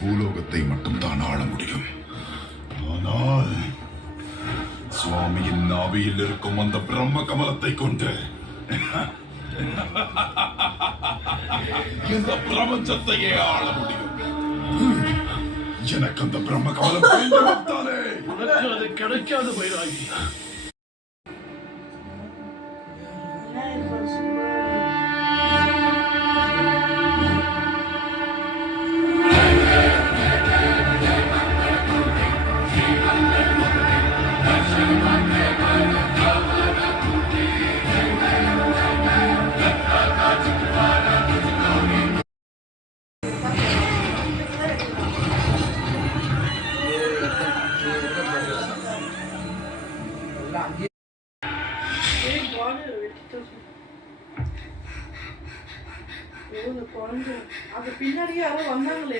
பூலோகத்தை மட்டும்தான் ஆள முடியும். ஆனால் சுவாமியின் நாபியில் இருக்கும் அந்த பிரம்ம கமலத்தை கொண்டு இந்த பிரபஞ்சத்தையே ஆள முடியும். எனக்கு அந்த பிரம்ம கமலம் அது கிடைக்காத பைராகி. பின்னாடியே யாரோ வந்தாங்களே.